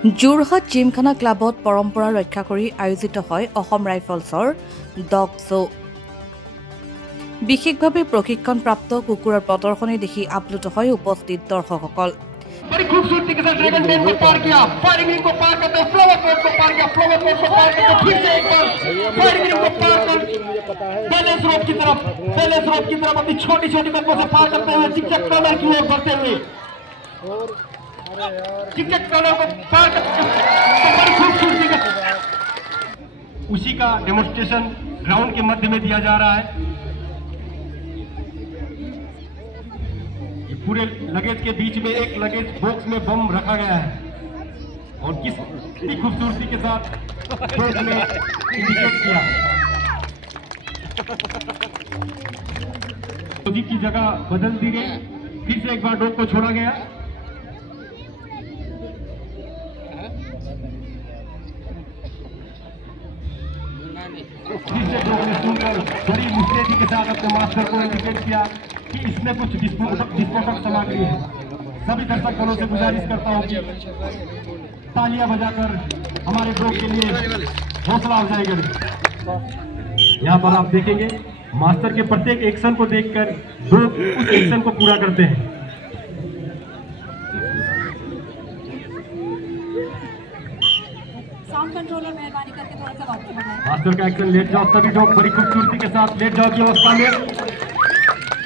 যোৰহাট জিমখানা ক্লাবত পৰম্পৰা ৰক্ষা কৰি আয়োজিত হয় অসম ৰাইফলছৰ ডগ শ্ব'। বিশেষভাৱে প্ৰশিক্ষণপ্ৰাপ্ত কুকুৰৰ প্ৰদৰ্শনী দেখি আপ্লুত হয় উপস্থিত দৰ্শকসকল। बड़ी खूबसूरती के साथ ड्रैगन टेन को पार किया, फायरिंग रिंग को पार करते फ्लावर कोर्ट को पार किया, फ्लावर कोर्ट को पार करते फिर से एक बार फायरिंग रिंग को पार कर बैलेंस रोड की तरफ अपनी छोटी छोटी कदमों से पार करते हुए चिकचक टनल की ओर बढ़ते हुए चिकचक टनल को पार करते बड़ी खूबसूरती के उसी का डेमोन्स्ट्रेशन ग्राउंड के मध्य में दिया जा रहा है। पूरे लगेज के बीच में एक लगेज बॉक्स में बम रखा गया है और कितनी खूबसूरती के साथ बॉक्स में इंडिकेट किया। डॉगी की जगह बदल दी गई, फिर से एक बार डॉग को छोड़ा गया। फिर से डॉग ने सुनकर बड़ी मुस्तैदी के साथ अपने मास्टर को इंडिकेट किया कि इसमें कुछ विस्फोटक सामग्री है। सभी दर्शक बलों से गुजारिश करता हूँ कि तालियां बजाकर हमारे डॉग के लिए हौसला अफजाई करें। यहाँ पर आप देखेंगे मास्टर के प्रत्येक एक्शन को देखकर डॉग उस एक्शन को पूरा करते हैं। साउंड कंट्रोलर मेहरबानी करके थोड़ा सा बात बनाएं। मास्टर का एक्शन लेट जाओ, सभी डॉग बड़ी खूबसूरती के साथ लेट जाओ की अवस्था में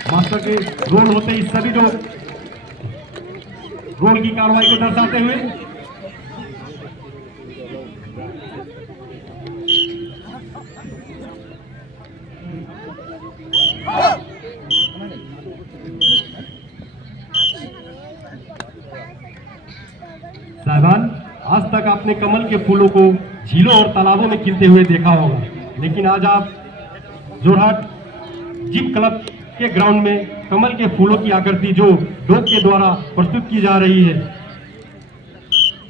मास्टर के रोल होते ही सभी लोग रोल की कार्रवाई को दर्शाते हुए साहबान, आज तक आपने कमल के फूलों को झीलों और तालाबों में खिलते हुए देखा होगा, लेकिन आज आप जोरहाट जिम क्लब के ग्राउंड में कमल के फूलों की आकृति जो डॉग के द्वारा प्रस्तुत की जा रही है,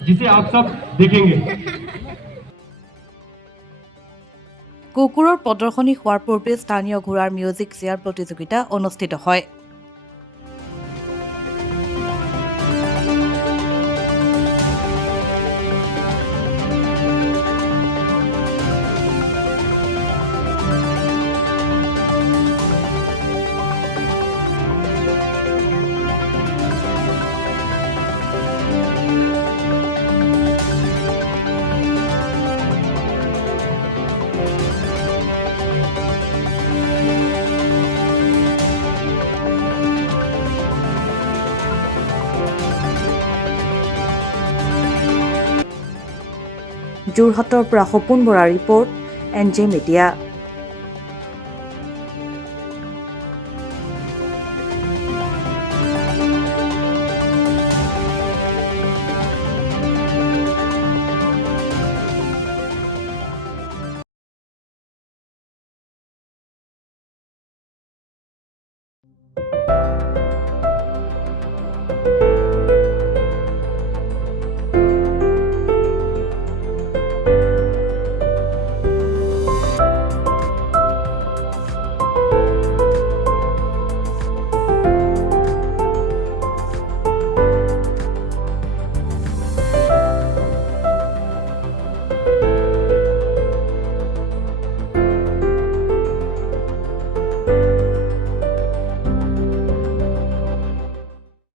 जिसे आप सब देखेंगे। কুকুৰৰ প্ৰদৰ্শনী হোৱাৰ পূৰ্বে স্থানীয় ঘোঁৰাৰ মিউজিক চেয়াৰ প্ৰতিযোগিতা অনুষ্ঠিত হয়। যোৰহাটৰ পৰা সপোন বৰাৰ ৰিপৰ্ট, NJ মিডিয়া।